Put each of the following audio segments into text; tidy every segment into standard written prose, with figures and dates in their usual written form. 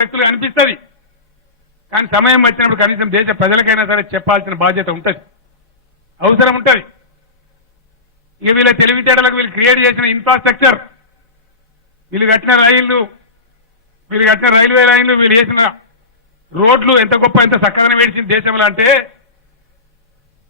వ్యక్తులు అనిపిస్తుంది. కానీ సమయం వచ్చినప్పుడు కనీసం దేశ ప్రజలకైనా సరే చెప్పాల్సిన బాధ్యత ఉంటుంది, అవసరం ఉంటుంది. ఇక వీళ్ళ తెలివితేటలకు వీళ్ళు క్రియేట్ చేసిన ఇన్ఫ్రాస్ట్రక్చర్, వీళ్ళు కట్టిన రైళ్లు, వీళ్ళు కట్టిన రైల్వే లైన్లు, వీళ్ళు చేసిన రోడ్లు ఎంత గొప్ప, ఎంత చక్కగా వేడిచిన దేశంలో అంటే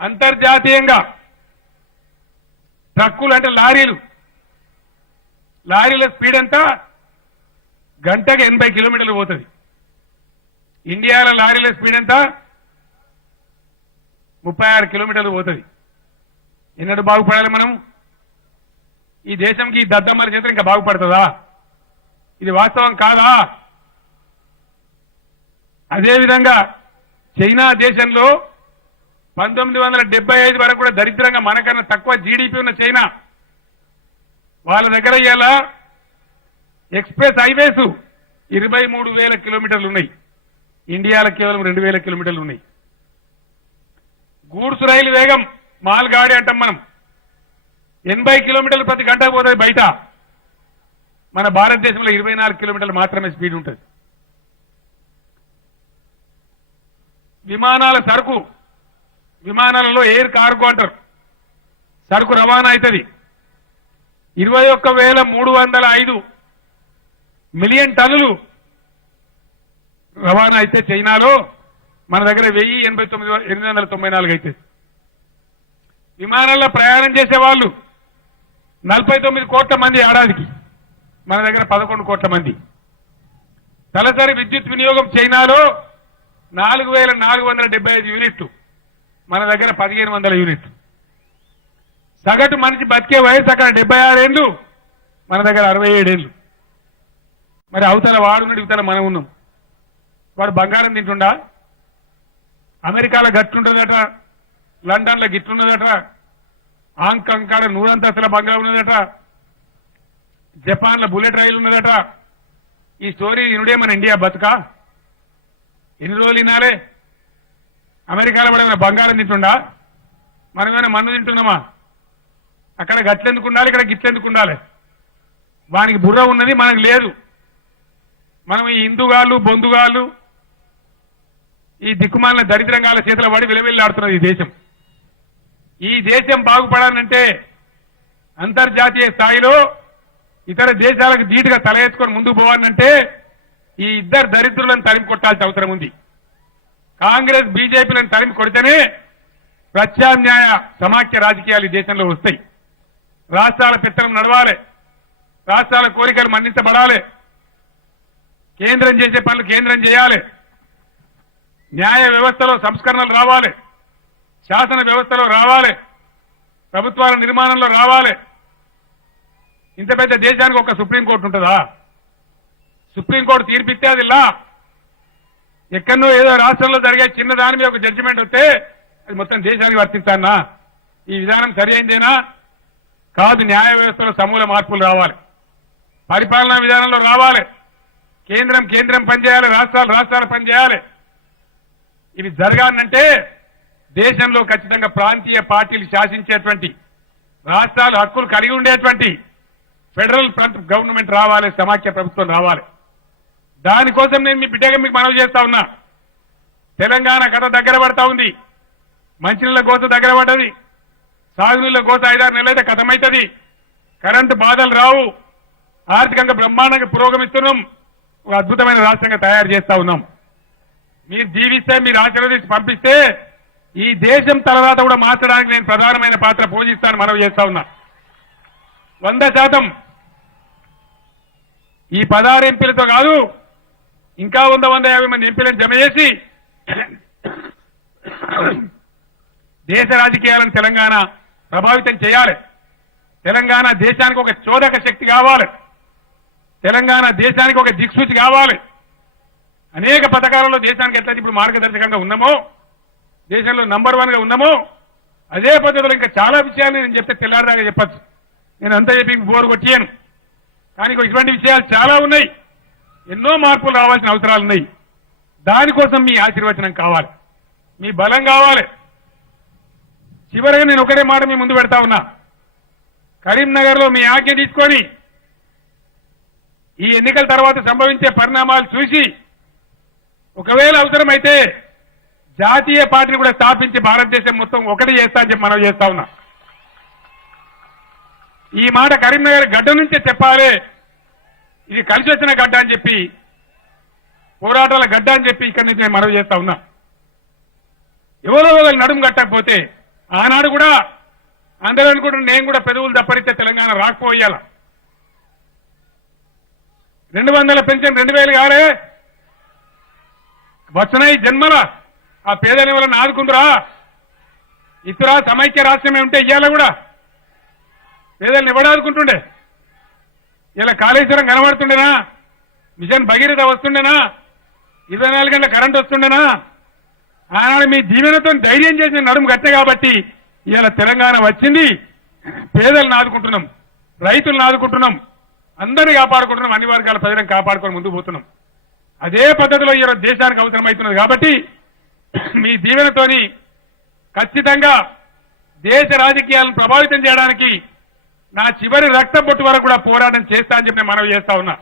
అంతర్జాతీయంగా ట్రక్కులు అంటే లారీల స్పీడ్ అంతా గంటకు 80 కిలోమీటర్లు పోతుంది. ఇండియాలో లారీల స్పీడ్ ఎంత 36 కిలోమీటర్లు పోతుంది. ఎన్నడూ బాగుపడాలి మనం? ఈ దేశంకి ఈ దద్దమ్మల చేత ఇంకా బాగుపడుతుందా? ఇది వాస్తవం కాదా? అదేవిధంగా చైనా దేశంలో 1975 వరకు కూడా దరిద్రంగా మనకన్నా తక్కువ జీడీపీ ఉన్న చైనా, వాళ్ళ దగ్గర ఇవాళ ఎక్స్ప్రెస్ హైవేస్ 23,000 కిలోమీటర్లు ఉన్నాయి. ఇండియాలో కేవలం 2,000 కిలోమీటర్లు ఉన్నాయి. గూడ్స్ రైలు వేగం మాల్ గాడి అంటాం మనం, 80 కిలోమీటర్లు ప్రతి గంట పోతుంది. బయట మన భారతదేశంలో 24 కిలోమీటర్లు మాత్రమే స్పీడ్ ఉంటుంది. విమానాల సరుకు, విమానాలలో ఎయిర్ కార్గో అంటారు, సరుకు రవాణా అవుతుంది. 21,305 మిలియన్ టన్నులు రవాణా అయితే చైనాలో, మన దగ్గర 1,089,894 అయితే. విమానాల్లో ప్రయాణం చేసే వాళ్ళు 49 కోట్ల మంది ఏడాదికి, మన దగ్గర 11 కోట్ల మంది. తలసరి విద్యుత్ వినియోగం చైనాలో 4,475 యూనిట్లు, మన దగ్గర 1,500 యూనిట్లు. సగటు మనిషి బతికే వయసు అక్కడ 76 ఏళ్ళు, మన దగ్గర 67 ఏళ్ళు. మరి అవతల వాడున్నాడు, ఇవతల మనం ఉన్నాం. వాడు బంగారం తింటుండా? అమెరికాలో గట్లుంటుందట, లండన్లో గిట్లున్నదట, హాంకాంగ్ కాడ 100 అంతస్తుల బంగారం ఉన్నదట, జపాన్లో బుల్లెట్ రైలు ఉన్నదట. ఈ స్టోరీ ఇనుడే మన ఇండియా బతుకా? ఎన్ని రోజులు వినాలే? అమెరికాలో పడేమైనా బంగారం తింటుండా? మనమేమైనా మన్ను తింటున్నామా? అక్కడ గట్లెందుకు ఉండాలి, ఇక్కడ గిట్లెందుకు ఉండాలి? వానికి బుర్ర ఉన్నది, మనకు లేదు. మనం ఈ హిందుగాళ్ళు, బొందుగాళ్ళు, ఈ దిక్కుమాలిన దరిద్రంగాల చేతుల పడి విలవిల్లాడుతున్నది ఈ దేశం. ఈ దేశం బాగుపడాలంటే అంతర్జాతీయ స్థాయిలో ఇతర దేశాలకు ధీటుగా తల ఎత్తుకొని ముందుకు పోవాలంటే ఈ ఇద్దరు దరిద్రులను తరిమి కొట్టాల్సిన అవసరం ఉంది. కాంగ్రెస్, బీజేపీలను తరిమి కొడితేనే ప్రత్యామ్నాయ సమాఖ్య రాజకీయాలు ఈ దేశంలో వస్తాయి. రాష్ట్రాల పెత్తనం నడవాలి, రాష్ట్రాల కోరికలు మన్నించబడాలి, కేంద్రం చేసే పనులు కేంద్రం చేయాలి, న్యాయ వ్యవస్థలో సంస్కరణలు రావాలి, శాసన వ్యవస్థలో రావాలి, ప్రభుత్వాల నిర్మాణంలో రావాలి. ఇంత పెద్ద దేశానికి ఒక సుప్రీంకోర్టు ఉంటుందా? సుప్రీంకోర్టు తీర్పిస్తే అది లా. ఎక్కడో ఏదో రాష్ట్రంలో జరిగే చిన్న దాని మీద ఒక జడ్జిమెంట్ వస్తే అది మొత్తం దేశానికి వర్తిస్తానా? ఈ విధానం సరి అయిందేనా? కాదు. న్యాయ వ్యవస్థలో సమూల మార్పులు రావాలి, పరిపాలనా విధానంలో రావాలి. కేంద్రం పనిచేయాలి, రాష్ట్రాలు పనిచేయాలి. ఇవి జరగాలంటే దేశంలో ఖచ్చితంగా ప్రాంతీయ పార్టీలు శాసించేటువంటి, రాష్ట్రాలు హక్కులు కలిగి ఉండేటువంటి ఫెడరల్ గవర్నమెంట్ రావాలి, సమాఖ్య ప్రభుత్వం రావాలి. దానికోసం నేను మీ బిడ్డగా మీకు మనవి చేస్తా ఉన్నా. తెలంగాణ కథ దగ్గర పడతా ఉంది. మంచినీళ్ళ కోత దగ్గర పడ్డది, సాగునీళ్ళ కోత 5-6 నెలలైతే కథమవుతుంది. కరెంటు బాధలు రావు, ఆర్థికంగా బ్రహ్మాండంగా పురోగమిస్తున్నాం, ఒక అద్భుతమైన రాష్ట్రంగా తయారు చేస్తా ఉన్నాం. మీరు దీవిస్తే, మీరు ఆశీర్వదించి పంపిస్తే ఈ దేశం తర్వాత కూడా మార్చడానికి నేను ప్రధానమైన పాత్ర పోషిస్తాను మనవి చేస్తా ఉన్నా. 100% ఈ 16 ఎంపీలతో కాదు, ఇంకా 100-150 మంది ఎంపీలను జమ చేసి దేశ రాజకీయాలను తెలంగాణ ప్రభావితం చేయాలి. తెలంగాణ దేశానికి ఒక చోదక శక్తి కావాలి, తెలంగాణ దేశానికి ఒక దిక్సూచి కావాలి. అనేక పథకాలలో దేశానికి ఎట్లయితే ఇప్పుడు మార్గదర్శకంగా ఉన్నామో, దేశంలో నంబర్ 1గా ఉన్నామో, అదే పద్ధతిలో ఇంకా చాలా విషయాలు నేను చెప్తే తెల్లారిదాకా చెప్పచ్చు. నేను అంతా చెప్పి బోరు కొట్టాను. కానీ ఇటువంటి విషయాలు చాలా ఉన్నాయి, ఎన్నో మార్పులు రావాల్సిన అవసరాలు ఉన్నాయి. దానికోసం మీ ఆశీర్వచనం కావాలి, మీ బలం కావాలి. చివరిగా నేను ఒకటే మాట మీ ముందు పెడతా ఉన్నా. కరీంనగర్లో మీ ఆజ్ఞ తీసుకొని ఈ ఎన్నికల తర్వాత సంభవించే పరిణామాలు చూసి ఒకవేళ అవసరమైతే జాతీయ పార్టీని కూడా స్థాపించి భారతదేశం మొత్తం ఒకటి చేస్తా అని చెప్పి మనం చేస్తా ఉన్నా. ఈ మాట కరీంనగర్ గడ్డ నుంచే చెప్పాలి. ఇది కలిసి వచ్చిన గడ్డ అని చెప్పి, పోరాటాల గడ్డ అని చెప్పి ఇక్కడి నుంచి నేను మనవి చేస్తా ఉన్నా. ఎవరో ఒకరు నడుము కట్టకపోతే ఆనాడు కూడా అందరూ అనుకుంటున్నా నేను కూడా పెదవులు తప్పరిస్తే తెలంగాణ రాకపోయాల. 200 పెన్షన్ 2000 కారే వచ్చినాయి జన్మల. ఆ పేదల వల్ల ఆదుకుందురా ఇతర సమైక్య రాష్ట్రమే ఉంటే ఇయ్యాల కూడా పేదల్ని ఎవడాదుకుంటుండే. ఇలా కాళేశ్వరం కనబడుతుండేనా? మిషన్ భగీరథ వస్తుండేనా? 24 గంటల కరెంట్ వస్తుండేనా? ఆనాడు మీ దీవెనతో ధైర్యం చేసిన నడుము గట్టే కాబట్టి ఇవాళ తెలంగాణ వచ్చింది. పేదలను ఆదుకుంటున్నాం, రైతులను ఆదుకుంటున్నాం, అందరినీ కాపాడుకుంటున్నాం, అన్ని వర్గాల ప్రజలను కాపాడుకొని ముందుకు పోతున్నాం. అదే పద్ధతిలో ఈరోజు దేశానికి అవసరమవుతున్నది కాబట్టి మీ దీవెనతోని ఖచ్చితంగా దేశ రాజకీయాలను ప్రభావితం చేయడానికి నా చివరి రక్త బొట్టు వరకు కూడా పోరాటం చేస్తా అని చెప్పి నేను మనవి చేస్తా ఉన్నా.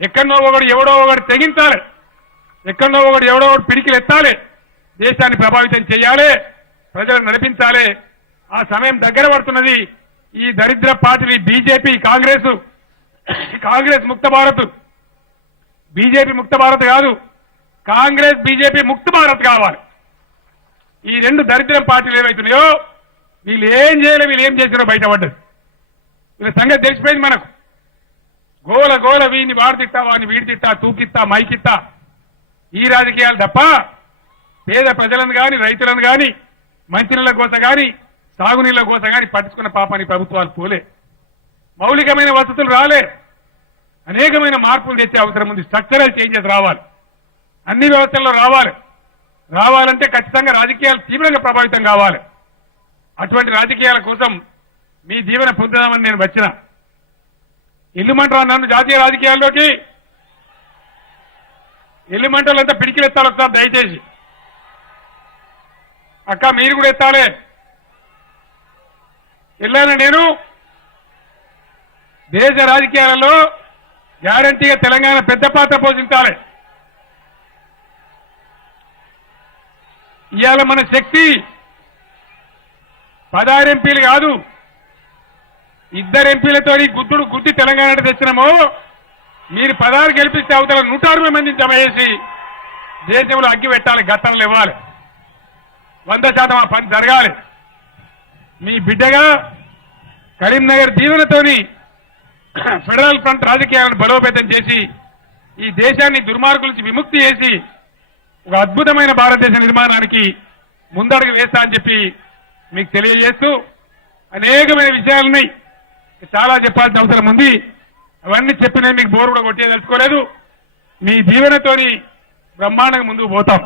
ఎక్కడో ఒకడు ఎవడో ఒకటి తెగించాలి, ఎక్కడో ఒకడు ఎవడో ఒకటి పిడికిలు ఎత్తాలి, దేశాన్ని ప్రభావితం చేయాలి, ప్రజలను నడిపించాలి. ఆ సమయం దగ్గర పడుతున్నది. ఈ దరిద్ర పార్టీలు బీజేపీ కాంగ్రెస్ ముక్త భారత్, బీజేపీ ముక్త భారత్ కాదు, కాంగ్రెస్ బీజేపీ ముక్త భారత్ కావాలి. ఈ రెండు దరిద్రం పార్టీలు ఏవైతున్నాయో వీళ్ళు ఏం చేయలే, వీళ్ళు ఏం చేసినారో బయటపడ్డది. వీళ్ళ సంగతి తెలిసిపోయింది మనకు. గోల వీడిని వాడు తిట్టా, వాడిని వీడి తిట్టా, తూకిత్తా, మైకిత్తా, ఈ రాజకీయాలు తప్ప పేద ప్రజలను గాని రైతులను గాని మంచినీళ్ల కోస గాని సాగునీళ్ల కోస గాని పట్టించుకున్న పాపాన్ని ప్రభుత్వాలు పోలే. మౌలికమైన వసతులు రాలే. అనేకమైన మార్పులు తెచ్చే అవసరం ఉంది. స్ట్రక్చరల్ చేంజెస్ రావాలి, అన్ని వ్యవస్థల్లో రావాలంటే ఖచ్చితంగా రాజకీయాలు తీవ్రంగా ప్రభావితం కావాలి. అటువంటి రాజకీయాల కోసం మీ దీవెన పొందుదామని నేను వచ్చిన. ఎల్లుమంటారా నన్ను జాతీయ రాజకీయాల్లోకి? ఎల్లుమంటలంతా పిడికిలెత్తాలి ఒకసారి దయచేసి. అక్క మీరు కూడా ఎత్తాలే. వెళ్ళాను నేను. దేశ రాజకీయాలలో గ్యారంటీగా తెలంగాణ పెద్ద పాత్ర పోషించాలి. ఇవాళ మన శక్తి 16 ఎంపీలు కాదు, 2 ఎంపీలతో గుద్ది తెలంగాణ తెచ్చినామో. మీరు 16 గెలిపిస్తే అవతల 160 మందిని జమ చేసి దేశంలో అగ్గి పెట్టాలి, గట్టలు ఇవ్వాలి. 100% ఆ పని జరగాలి. మీ బిడ్డగా కరీంనగర్ దీవెనతోని ఫెడరల్ ఫ్రంట్ రాజకీయాలను బలోపేతం చేసి ఈ దేశాన్ని దుర్మార్గుల నుంచి విముక్తి చేసి ఒక అద్భుతమైన భారతదేశ నిర్మాణానికి ముందడుగు వేస్తా అని చెప్పి మీకు తెలియజేస్తూ, అనేకమైన విషయాలున్నాయి, చాలా చెప్పాల్సిన అవసరం ఉంది. అవన్నీ చెప్పినా మీకు బోరు కూడా కొట్టేదలుచుకోలేదు. మీ దీవెనతోని బ్రహ్మాండంగా ముందుకు పోతాం.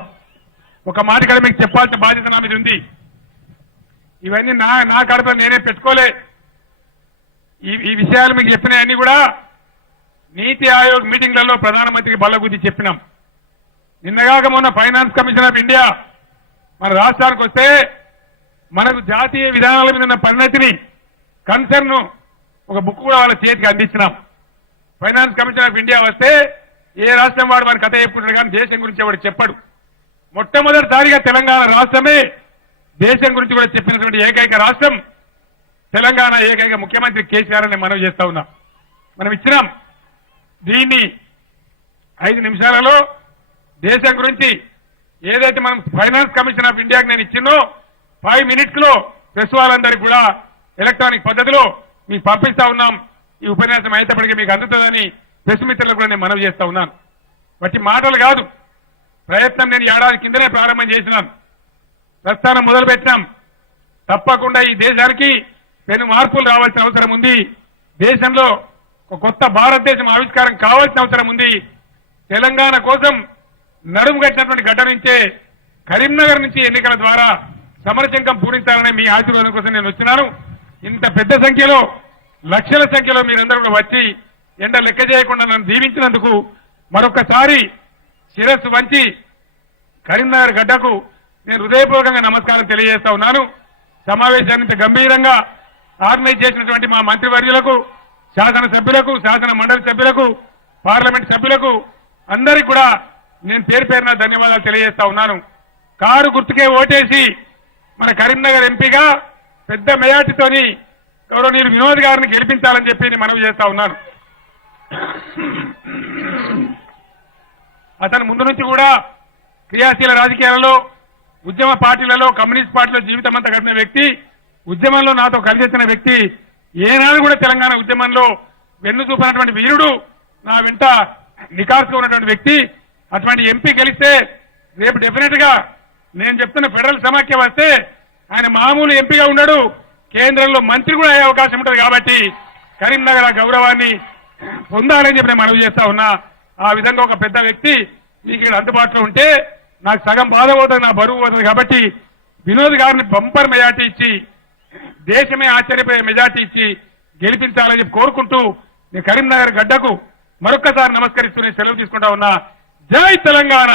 ఒక మాట కూడా మీకు చెప్పాల్సిన బాధ్యత నా మీద ఉంది. ఇవన్నీ నా కడప నేనే పెట్టుకోలే. ఈ విషయాలు మీకు చెప్పినవన్నీ కూడా నీతి ఆయోగ్ మీటింగ్లలో ప్రధానమంత్రికి బల్లగుద్ది చెప్పినాం. నిన్నగాక మొన్న ఫైనాన్స్ కమిషన్ ఆఫ్ ఇండియా మన రాష్ట్రానికి వస్తే మనకు జాతీయ విధానాల మీద ఉన్న పరిణతిని కన్సర్న్ ఒక బుక్ కూడా వాళ్ళ చేతికి అందించినాం. ఫైనాన్స్ కమిషన్ ఆఫ్ ఇండియా వస్తే ఏ రాష్ట్రం వాడు వారి కథ చెప్పుకుంటాడు కానీ దేశం గురించి వాడు చెప్పడు. మొట్టమొదటిసారిగా తెలంగాణ రాష్ట్రమే దేశం గురించి కూడా చెప్పినటువంటి ఏకైక రాష్ట్రం తెలంగాణ. ఏకైక ముఖ్యమంత్రి కేసీఆర్ అని మనవి చేస్తా ఉన్నా. మనం ఇచ్చినాం దీన్ని 5 నిమిషాలలో దేశం గురించి ఏదైతే మనం ఫైనాన్స్ కమిషన్ ఆఫ్ ఇండియాకి నేను ఇచ్చినో 5 మినిట్స్ లో ప్రెస్ వాళ్ళందరికీ కూడా ఎలక్ట్రానిక్ పద్ధతిలో మీకు పంపిస్తా ఉన్నాం. ఈ ఉపన్యాసం అయ్యేటప్పటికీ మీకు అందుతుందని ప్రెస్ మిత్రులకు కూడా నేను మనవి చేస్తా ఉన్నాను. బట్టి మాటలు కాదు, ప్రయత్నం నేను ఏడాది కిందనే ప్రారంభం చేసినాను. ప్రస్థానం మొదలుపెట్టినాం. తప్పకుండా ఈ దేశానికి పెను మార్పులు రావాల్సిన అవసరం ఉంది. దేశంలో ఒక కొత్త భారతదేశం ఆవిష్కారం కావాల్సిన అవసరం ఉంది. తెలంగాణ కోసం నడుము కట్టినటువంటి గడ్డ నుంచే కరీంనగర్ నుంచి ఎన్నికల ద్వారా సమరశంకం పూరించాలనే మీ ఆశీర్వాదం కోసం నేను వచ్చినాను. ఇంత పెద్ద సంఖ్యలో, లక్షల సంఖ్యలో మీరందరూ కూడా వచ్చి ఎండ లెక్క చేయకుండా నన్ను దీవించినందుకు మరొకసారి శిరస్సు వంచి కరీంనగర్ గడ్డకు నేను హృదయపూర్వకంగా నమస్కారం తెలియజేస్తా ఉన్నాను. సమావేశాన్ని ఇంత గంభీరంగా ఆర్గనైజ్ చేసినటువంటి మా మంత్రివర్యులకు, శాసన సభ్యులకు, శాసన మండలి సభ్యులకు, పార్లమెంట్ సభ్యులకు అందరికీ కూడా నేను పేరు పేరున ధన్యవాదాలు తెలియజేస్తా ఉన్నాను. కారు గుర్తుకే ఓటేసి మన కరీంనగర్ ఎంపీగా పెద్ద మెజార్టీతోని గౌరవనీయులు వినోద్ గారిని గెలిపించాలని చెప్పి నేను మనవి చేస్తా ఉన్నాను. అతను ముందు నుంచి కూడా క్రియాశీల రాజకీయాలలో, ఉద్యమ పార్టీలలో, కమ్యూనిస్ట్ పార్టీలో జీవితం అంతా గడిపిన వ్యక్తి, ఉద్యమంలో నాతో కలిసొచ్చిన వ్యక్తి, ఏనాడు కూడా తెలంగాణ ఉద్యమంలో వెన్ను చూపినటువంటి వీరుడు, నా వెంట నికార్సుగా ఉన్నటువంటి వ్యక్తి. అటువంటి ఎంపీ గెలిస్తే రేపు డెఫినెట్ గా నేను చెప్తున్న ఫెడరల్ సమాఖ్య వస్తే ఆయన మామూలు ఎంపీగా ఉన్నాడు, కేంద్రంలో మంత్రి కూడా అయ్యే అవకాశం ఉంటుంది. కాబట్టి కరీంనగర్ ఆ గౌరవాన్ని పొందాలని చెప్పి నేను మనవి చేస్తా ఉన్నా. ఆ విధంగా ఒక పెద్ద వ్యక్తి మీకు ఇక్కడ అందుబాటులో ఉంటే నాకు సగం బాధ పోతుంది, నా బరువు పోతుంది. కాబట్టి వినోద్ గారిని బంపర్ మెజార్టీ ఇచ్చి, దేశమే ఆశ్చర్యపోయే మెజార్టీ ఇచ్చి గెలిపించాలని చెప్పి కోరుకుంటూ నేను కరీంనగర్ గడ్డకు మరొక్కసారి నమస్కరిస్తూ నేను సెలవు తీసుకుంటా ఉన్నా. జై తెలంగాణ.